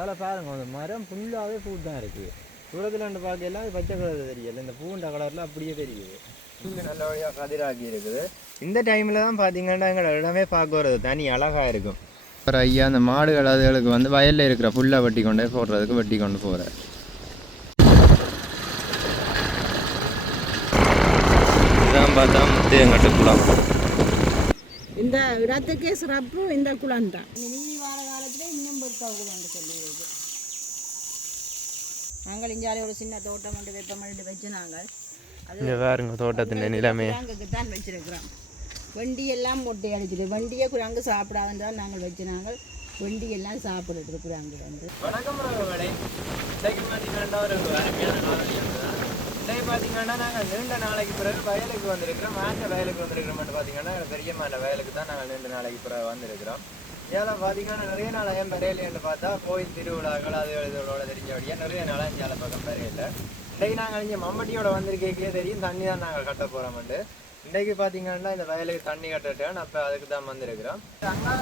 அதில் பாருங்க அந்த மரம் ஃபுல்லாகவே பூ தான் இருக்குது. தூரத்தில் ரெண்டு பார்க்கலாம் அது பச்சை கலர் தெரியல, இந்த பூண்ட கலரில் அப்படியே தெரியுது. புல்லு நல்லபடியாக கதிராகி இருக்குது. இந்த டைமில் தான் பார்த்தீங்கன்னா எங்களோட இடமே பார்க்க வருது தனி அழகாக இருக்கும். அப்புறம் ஐயா அந்த மாடுகள் அதுகளுக்கு வந்து வயலில் இருக்கிற புல்லை வெட்டி கொண்டே போடுறதுக்கு வெட்டி கொண்டு போகிறேன். இதான் பார்த்தா முத்தையங்கட்டு குளம். இந்த இடத்துக்கே சிறப்பு இந்த குளம் தான். நீ வார காலத்தில் இன்னும் குளம்னு சொல்லிடுது. நாங்கள் இஞ்சாலே ஒரு சின்ன தோட்டம் வந்து வெப்பமட்டு வச்சு நாங்கள் அது வேறுங்க தோட்டத்தின் நிலைமை அங்கே தான் வச்சிருக்கிறோம். வண்டி எல்லாம் மொட்டை அடிச்சுது. வண்டியை குரங்கு சாப்பிடாதுன்றால் நாங்கள் வச்சு நாங்கள் வண்டி எல்லாம் சாப்பிடுறது குரங்கு வந்து. வணக்கம் உறவுகளே, இன்றைக்கு பார்த்தீங்கன்னா ஒரு அருமையான காணொலி தான். இன்றைக்கு பார்த்தீங்கன்னா நாங்கள் நீண்ட நாளைக்கு பிறகு வயலுக்கு வந்திருக்கிறோம். மாற்ற வயலுக்கு வந்திருக்கிறோம் பார்த்தீங்கன்னா பெரியமான வயலுக்கு தான் நாங்கள் நீண்ட நாளைக்கு பிறகு வந்திருக்கிறோம். இதெல்லாம் பார்த்தீங்கன்னா நிறைய நாள் ஏன் வரையிலேன்னு பார்த்தா கோயில் திருவிழாக்கள் அது எழுதுகளோட தெரிஞ்சபடியா நிறைய நாளாக இந்தியால பக்கம் வரையில. இன்றைக்கு நாங்கள் இங்கே மம்மட்டியோட வந்திருக்கே தெரியும் தண்ணி தான் நாங்கள் கட்ட போகிறோம்ட்டு. இன்றைக்கு பார்த்தீங்கன்னா இந்த வயலுக்கு தண்ணி கட்டுட்டேன். அப்போ அதுக்கு தான் வந்திருக்கிறோம். அங்கால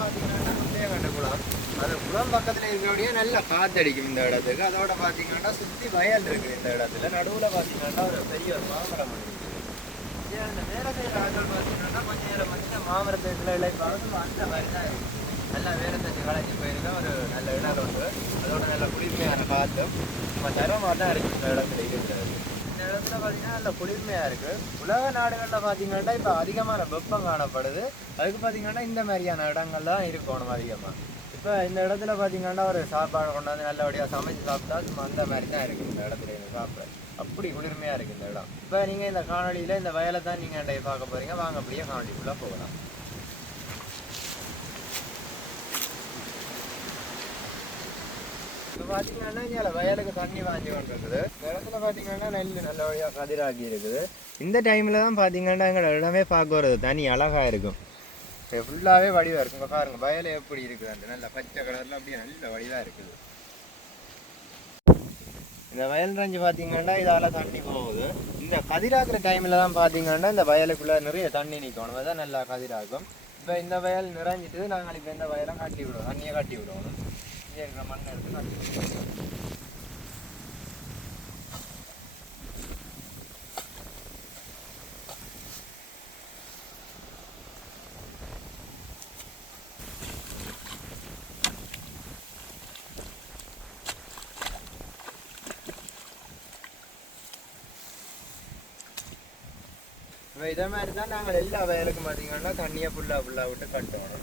பார்த்தீங்கன்னா முத்தையங்கட்டு குளம். அது குளம் பக்கத்தில் இருக்கிறபடியே நல்லா காற்றடிக்கும் இந்த இடத்துக்கு. அதோட பார்த்தீங்கன்னா சுற்றி வயல் இருக்குது. இந்த இடத்துல நடுவில் பார்த்தீங்கன்னா ஒரு பெரிய ஒரு மாமரம் இருக்குது. இந்த வேலை செய்கிற ஆட்கள் பார்த்தீங்கன்னா கொஞ்சம் நேரம் வந்து மாமரத்தில் இழைப்பாக அந்த மாதிரி தான் இருக்குது. நல்லா வேலை செஞ்சு களைஞ்சி போயிருக்கா ஒரு நல்ல இடம் உண்டு. அதோட நல்ல குளிர்மையான காற்று நம்ம தரமாக தான் இருக்குது இந்த இடத்துல இருக்கிறது. இந்த இடத்துல பார்த்தீங்கன்னா நல்ல குளிர்மையாக இருக்குது. உலக நாடுகளில் பார்த்தீங்கன்னா இப்போ அதிகமான வெப்பம் காணப்படுது. அதுக்கு பார்த்தீங்கன்னா இந்த மாதிரியான இடங்கள் தான் இருக்கணும் அதிகமாக. இப்போ இந்த இடத்துல பார்த்தீங்கன்னா ஒரு சாப்பாடு கொண்டாந்து நல்லபடியாக சமைச்சு சாப்பிட்டா சும்மா அந்த மாதிரி தான் இருக்குது இந்த இடத்துல இருந்து சாப்பிட. அப்படி குளிர்மையாக இருக்குது இந்த இடம். இப்போ நீங்கள் இந்த காணொலியில் இந்த வயலை தான் நீங்கள் அண்டையை பார்க்க போகிறீங்க. வாங்க அப்படியே காணொலிக்குள்ளே போகலாம். இப்போ பார்த்தீங்கன்னா இங்கே வயலுக்கு தண்ணி வாங்கி கொண்டு இருக்குது. இந்த இடத்துல பார்த்தீங்கன்னா நெல் நல்லபடியாக கதிராகி இருக்குது. இந்த டைமில் தான் பார்த்தீங்கன்னா எங்களோட இடமே பார்க்க வருது தனி அழகாக இருக்கும். ஃபுல்லாகவே வடிவாக இருக்கும். இப்போ பாருங்கள் வயலை எப்படி இருக்குது அந்த நல்ல பச்சை கலரில் அப்படியே நல்ல வடிவாக இருக்குது. இந்த வயல் ரஞ்சு பார்த்தீங்கன்னா இதால் தண்ணி போகுது. இந்த கதிராக்குற டைமில் தான் பார்த்தீங்கன்னா இந்த வயலுக்குள்ளே நிறைய தண்ணி நிற்கணும். அதுதான் நல்லா கதிராகும். இப்போ இந்த வயல் நிறைஞ்சிட்டு நாங்கள் இப்போ இந்த வயலை கட்டி விடுவோம். தண்ணியை கட்டி விடுவோம். இங்கே இருக்கிற மண்ணை எடுத்து கட்டி விடுவோம். இப்போ இதே மாதிரி தான் நாங்கள் எல்லா வயலுக்கும் பார்த்தீங்கன்னா தண்ணியை ஃபுல்லாக விட்டு கட்டுவோம்.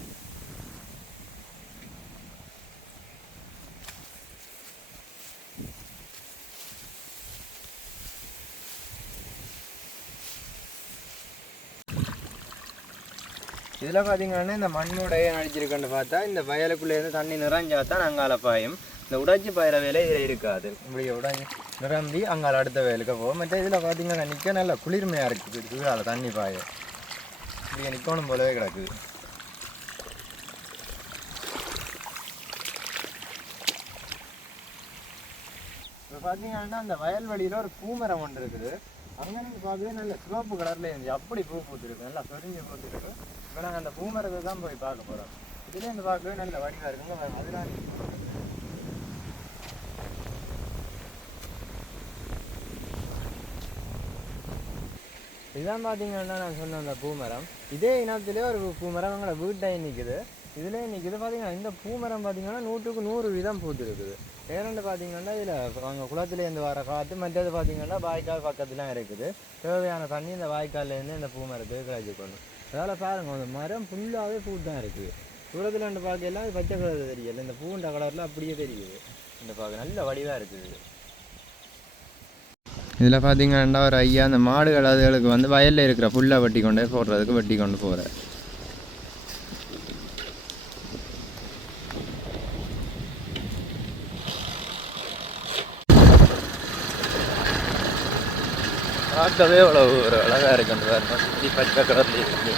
இதில் பார்த்தீங்கன்னா இந்த மண்ணுடைய அடிச்சிருக்கேன்னு பார்த்தா இந்த வயலுக்குள்ளேருந்து தண்ணி நிறைஞ்சாதான் அங்கால பாயும். இந்த உடைச்சி பயிர வேலை இதில் இருக்காது. இப்படி உடைஞ்சி நிரம்பி அங்கால அடுத்த வயலுக்கு போகும். மற்ற இதில் பார்த்தீங்கன்னா நிற்க நல்லா குளிர்மையாக இருக்குது. இதுக்கால தண்ணி பாய இப்படி நிற்கணும் போலவே கிடக்குது. இப்போ பார்த்தீங்கன்னா அந்த வயல்வெளியில் ஒரு பூமரம் ஒன்று இருக்குது. அங்கே நீங்கள் பார்க்கவே நல்ல சிவப்பு கலரில் இருந்துச்சு. அப்படி பூ பூத்துருக்கு, நல்லா சொரிஞ்சு பூத்துருக்கு. இப்போ நாங்கள் அந்த பூமரத்தை தான் போய் பார்க்க போகிறோம். இதுலேயே இந்த பார்க்கவே நல்ல வடிவாக இருக்குங்க. அதெல்லாம் இதுதான் பார்த்தீங்கன்னா நான் சொன்ன அந்த பூமரம். இதே இனத்திலே ஒரு பூமரம் எங்களோட வீட்டையும் நிற்குது. இதுலேயே நிற்குது. பார்த்தீங்கன்னா இந்த பூமரம் பார்த்தீங்கன்னா 100க்கு 100 வீதம் பூத்து இருக்குது. வேறெண்டு பார்த்தீங்கன்னா இதில் அவங்க குளத்துலேருந்து வர காற்று, மற்றது பார்த்தீங்கன்னா வாய்க்கால் பக்கத்துலாம் இருக்குது. தேவையான தண்ணி இந்த வாய்க்கால்லேருந்து இந்த பூமரத்துக்கு கிடைச்சிக்கணும். அதால் பாருங்கள் அந்த மரம் ஃபுல்லாகவே பூ தான் இருக்குது. தூரத்தில் ரெண்டு பார்க்கலாம் அது பச்சை கலர் தெரியல, இந்த பூண்ட கலரில் அப்படியே தெரியுது. இந்த பார்க்க நல்ல வடிவாக இருக்குது. இதில் பார்த்தீங்கன்னா ஒரு ஐயா அந்த மாடுகள் அதுகளுக்கு வந்து வயலில் இருக்கிற புல்லை வெட்டி கொண்டே போடுறதுக்கு வெட்டி கொண்டு போகிறேன். பார்க்கவே அவ்வளோ ஒரு அழகாக இருக்கு. அந்த வேறு பச்சை கலர்லேயே இருக்கு.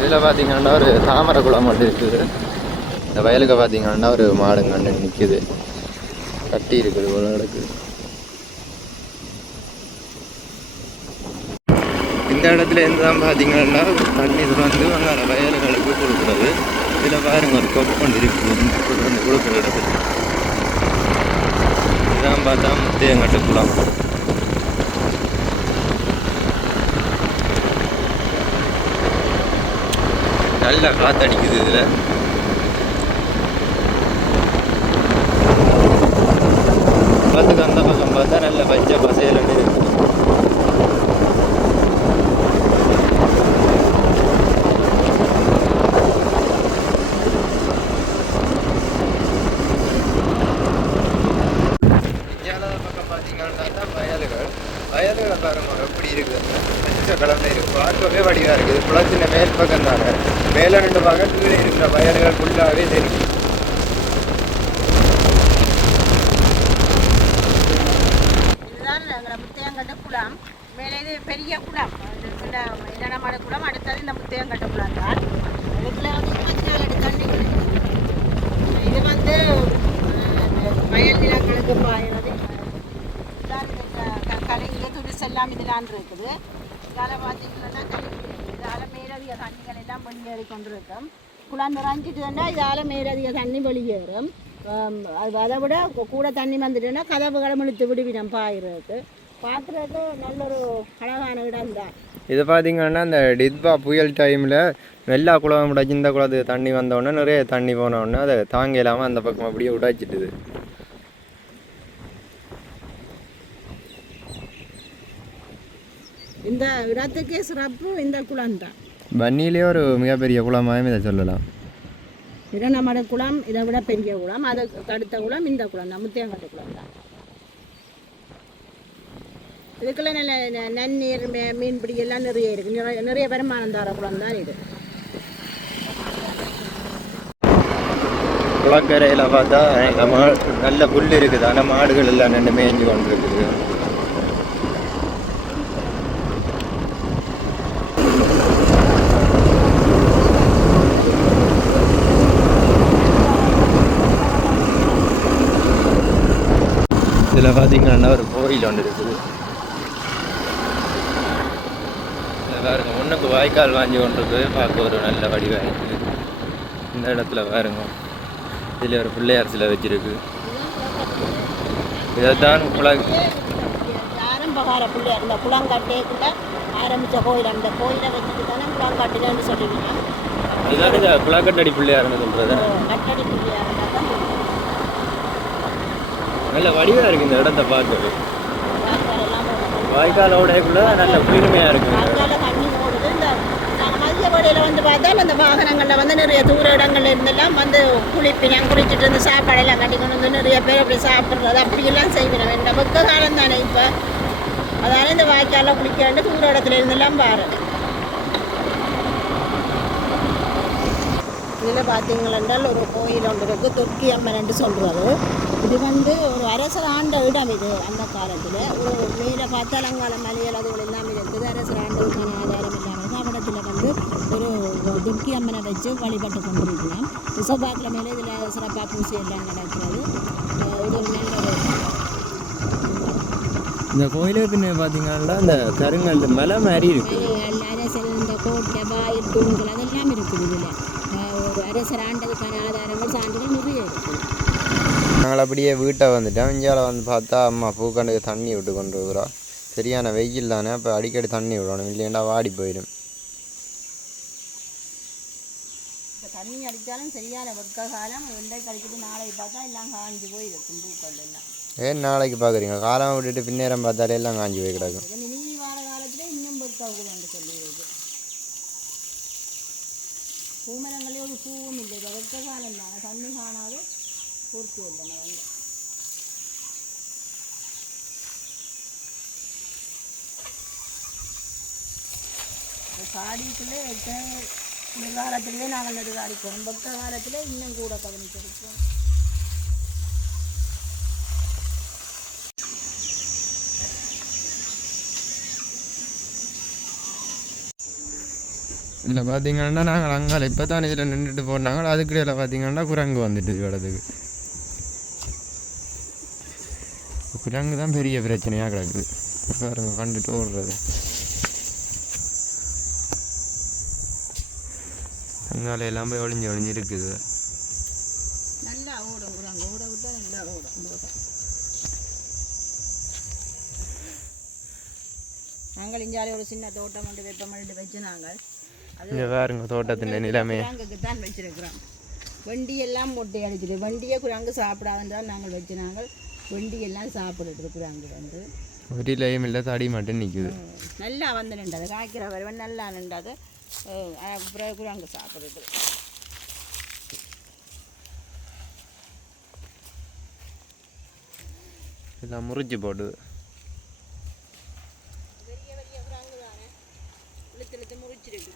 இதில் பார்த்தீங்கன்னா ஒரு தாமரை குளம் மட்டும் இருக்குது. இந்த வயலுக்கு பார்த்தீங்கன்னா ஒரு மாடுங்கண்டு நிற்குது, கட்டி இருக்குது போல இருக்குது. இந்த இடத்துல இருந்து தான் பார்த்தீங்கன்னா தண்ணி வந்து அங்கே வயல்களுக்கு கொடுக்குறது. இதில் பாருங்க ஒரு கொண்டு இருக்கு வந்து கொடுக்குற இடத்துல இதான் பார்த்தா முத்தையங்கட்டு குளம். நல்லா காற்றடிக்குது இதில். குளத்துக்கு அந்த பக்கம் பார்த்தா நல்ல பச்சை பசையிலன்னு இருக்குது. வயல்களை பாருங்க எப்படி இருக்குது, பச்சை கலர்ல இருக்கு, பார்க்கவே வடிவா இருக்குது. குளத்தின் மேல் பக்கம் தானே, மேலே 2 பக்கம் கீழே இருக்கிற வயல்கள் ஃபுல்லாகவே தெரியும். இதுதான் முத்தையங்கட்டு குளம். மேலே இது பெரிய குளம், இடனமான குளம். அடுத்தது இந்த முத்தையங்கட்டு குளம் தான். இதுக்குள்ள வந்து 24 தண்ணிகள். இது வந்து வயல் நிலங்களுக்கு பாயிறது. கலைஞர் துடிசு எல்லாம் இதெல்லாம் இருக்குது. இதால் பார்த்தீங்கன்னா இதால் மேலதிக தண்ணிகள் எல்லாம் வெளியேறி கொண்டிருக்கும். குளம் நிறைஞ்சிட்டுன்னா இதால் மேலதிக தண்ணி வெளியேறும். அதை விட கூட தண்ணி வந்துட்டுன்னா கதவுகளை இழுத்து விடுவிடும் பாயிறதுக்கு. பார்க்குறதுக்கு நல்ல ஒரு அழகான இடம் தான். இது பார்த்தீங்கன்னா இந்த டித்பா புயல் டைமில் எல்லா குளம் உடைச்சி இந்த குளத்துக்கு தண்ணி வந்தோடனே நிறைய தண்ணி போனோடனே அதை தாங்க இல்லாமல் அந்த பக்கம் அப்படியே உடைச்சிட்டுது. இந்த இடத்துக்கே சிறப்பு இந்த குளம் தான். பன்னியிலே ஒரு மிகப்பெரிய குளமாகவும் இதை சொல்லலாம். இடனமட குளம் இதை விட பெரிய குளம். அதுக்கு அடுத்த குளம் இந்த குளம் தான், முத்தையங்கட்டு குளம் தான். இதுக்குள்ள நல்ல நன்னீர் மீன்பிடி எல்லாம் நிறைய இருக்கு. நிறைய வருமானம் தர குளம் தான் இது. குளக்கரையில் பார்த்தா நல்ல புல் இருக்குது, ஆனால் மாடுகள் எல்லாம் நின்று மேய்ஞ்சி கொண்டு இருக்குது. இதில் பார்த்தீங்கன்னா ஒரு கோயில் ஒன்று இருக்குது. இதில் பாருங்க முன்னுக்கு வாய்க்கால் வாங்கி கொண்டிருக்கு, பார்க்க ஒரு நல்ல வடிவாக இருக்குது. இந்த இடத்துல பாருங்க இதில் ஒரு பிள்ளையார் சிலை வச்சிருக்கு. இதைத்தான் ஆரம்பகால பிள்ளையார் இந்த குளங்காட்டேக்குள்ள ஆரம்பித்த கோயில். அந்த கோயிலை வச்சுட்டு தானே குளங்காட்டிலன்னு சொல்லிவிட்டேன். இதுதான் இந்த குளக்கட்டடி பிள்ளையார்னு சொல்கிறது. கட்டடி பிள்ளையார் தான் நல்ல வடிவாக இருக்குது இந்த இடத்த பார்க்கறது. வாய்க்காலோடையக்குள்ள நல்ல குளிர்மையாக இருக்குது. தண்ணி ஓடுது. இந்த மதிய வேளையில் வந்து பார்த்தால் அந்த வாகனங்களில் வந்து நிறைய தூர இடங்கள்ல இருந்தெல்லாம் வந்து குளிச்சுட்டு இருந்து சாப்பாடெல்லாம் கட்டி கொண்டு வந்து நிறைய பேர் அப்படி சாப்பிட்றது அப்படியெல்லாம் செய்வினோம். இந்த வெக்க காலம் தானே இப்போ, அதனால இந்த வாய்க்காலில் குளிக்க வேண்டிய தூர இடத்துல இருந்தெல்லாம் பாருங்க. இதில் பார்த்தீங்களென்றால் ஒரு கோயில் ஒன்று இருக்குது, தொக்கி அம்மன் என்று சொல்கிறது. இது வந்து ஒரு அரசர் ஆண்ட இடம். இது அந்த காலத்தில் ஒரு மேலே பார்த்தால் அங்கால மலைகள் அதுகள் எல்லாம் இருக்குது. அரசர் ஆண்டதுக்கான ஆதாரம் இல்லாமல் அவடத்தில் வந்து ஒரு தொக்கி அம்மனை வச்சு வழிபட்டு கொண்டிருக்கலாம். விசோபாக்கில் மேலே இதில் சிறப்பாக பூசி எல்லாம் நடக்கிறது. இது ஒரு நல்ல இந்த கோயிலுக்கு பின்ன பார்த்தீங்கன்னா இந்த கருங்கல் மலை மாதிரி இருக்குது. அரசர் இந்த கோட்டை வாயில் தூண்கள் அதெல்லாம் இருக்குது. இதில் ஒரு அரசர் ஆண்டதுக்கான ஆதாரங்கள் சான்றுகள் நிறைய இருக்குது. நாங்கள் அப்படியே வீட்டை வந்துட்டோம். இந்தியாவில் வந்து பார்த்தா அம்மா பூக்கண்டுக்கு தண்ணி விட்டு கொண்டு வருகிறோம். சரியான வெயில் தானே, அப்போ அடிக்கடி தண்ணி விடணும், இல்லையாண்டா வாடி போயிடும். இப்போ தண்ணி அடித்தாலும் சரியான வெக்க காலம். வெண்டைக்கு அடிக்கிட்டு நாளைக்கு பார்த்தா எல்லாம் காஞ்சி போய் இருக்கும் பூக்கள் எல்லாம். ஏன் நாளைக்கு பார்க்குறீங்க? காலம் விட்டுட்டு பின்னேரம் பார்த்தாலே எல்லாம் காஞ்சி போய் கிடக்கும். இனி வார காலத்தில் இன்னும் வெக்காகுதுன்னு சொல்லிடுது. பூமரங்களே ஒரு பூவும் இல்லை. வெக்க காலம் தானே, தண்ணி காணாது பூர்த்தி இல்லைங்க. காடிக்குள்ளே இந்த காலத்திலே நாங்கள் நெடுகாடிப்போம். வெக்க காலத்தில் இன்னும் கூட கவனிச்சிருப்போம். இல்லை பார்த்தீங்கன்னா நாங்கள் அங்கே இப்போ தான் இதில் நின்றுட்டு போனாங்க. அதுக்கிடையில் பார்த்தீங்கன்னா குரங்கு வந்துட்டு இடத்துக்கு. குரங்கு தான் பெரிய பிரச்சனையாக கிடக்குது. பாருங்க கண்டுட்டு ஓடுறது. அங்கால எல்லாம் போய் ஒளிஞ்சு இருக்குது. நல்லா ஓடும் குரங்கு, ஓட விட்டா நல்லா ஓடும். நாங்கள் இஞ்சாலே ஒரு சின்ன தோட்டம் வந்து வெப்பமட்டு வச்சு நாங்கள் இங்கே பாருங்க தோட்டத்தின் நிலைமை. குரங்குக்கு தான் வச்சிருக்கிறோம். வண்டியெல்லாம் மொட்டை அடிக்குது. வண்டியை குரங்கு சாப்பிடாதுன்றால் நாங்கள் வச்சு நாங்கள் வண்டியெல்லாம் சாப்பிடுறது குரங்கு வந்து ஒரு லைம் இல்லை, தடி மட்டும் நிற்குது. நல்லா வந்து நின்றது, காய்க்கிற வருவன் நல்லா நின்றது. அப்புறம் குரங்கு சாப்பிடுறது. எல்லாம் முறிச்சு போடுது. பெரிய பெரிய குரங்கு தானே, இழுத்து முறிச்சிருக்கு.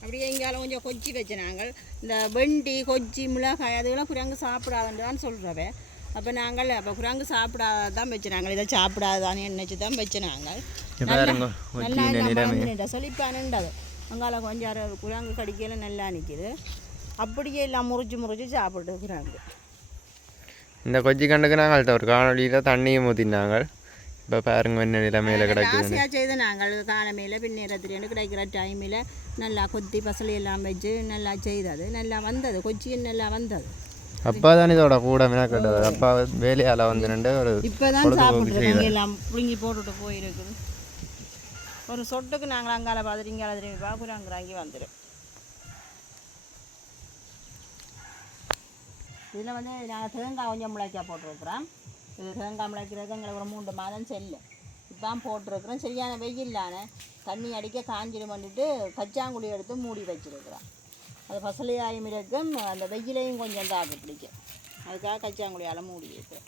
அப்படியே இங்கால கொஞ்சம் கொச்சி வச்சு நாங்கள் இந்த வெண்டி கொச்சி மிளகாய் அதுக்கெல்லாம் குரங்கு சாப்பிடாதுன்னு தான் சொல்கிறவே. அப்போ நாங்கள் அப்போ குரங்கு சாப்பிடாதான் வச்சு நாங்கள் இதை சாப்பிடாதான்னு நினச்சி தான் வச்சு நாங்கள் நல்லா செழிப்பானுண்டது. அங்கால கொஞ்சம் குரங்கு கடிக்கையில் நல்லா நிற்கிது. அப்படியே எல்லாம் முறிச்சு சாப்பிடுது குரங்கு. இந்த கொச்சி கண்டுக்கு நாங்கள்கிட்ட ஒரு காணொலியில் தண்ணியும் ஊற்றினாங்க. இப்போ பாருங்க என்ன நிலைமையில கிடக்குது. ஆசையாக செய்து நாங்கள் காலமையில் பின்னேறத்துலேருந்து கிடைக்கிற டைமில் நல்லா கொத்தி பசலி எல்லாம் வச்சு நல்லா செய்தது. நல்லா வந்தது, கொச்சியும் நல்லா வந்தது. அப்பா தான் இதோட கூட மினக்கட்டது. அப்பா வேலையால் வந்து நின்று ஒரு இப்போ தான் சாப்பிட்ருக்காங்க. எல்லாம் பிடுங்கி போட்டுட்டு போயிருக்குது. ஒரு சொட்டுக்கு நாங்கள் அங்கால பார்த்துட்டு இங்கால திரும்பி பார்க்குறாங்கிறாங்கி வந்துடும். இதில் வந்து நாங்கள் தேங்காய் கொஞ்சம் முளைக்கா போட்டிருக்கிறோம். இது தேங்காய் முளைக்கிறதுக்கு எங்களுக்கு ஒரு 3 மாதம் செல்லும். இப்போதான் போட்டிருக்கிறோம். சரியான வெயில்லான தண்ணி அடிக்க காஞ்சிடும் பண்ணிட்டு கச்சாங்குழி எடுத்து மூடி வச்சுருக்கிறோம். அது பசலையாயும் இருக்கும், அந்த வெயிலையும் கொஞ்சம் தாக்கு பிடிக்கும். அதுக்காக கச்சாங்குழியால் மூடி வைக்கிறோம்.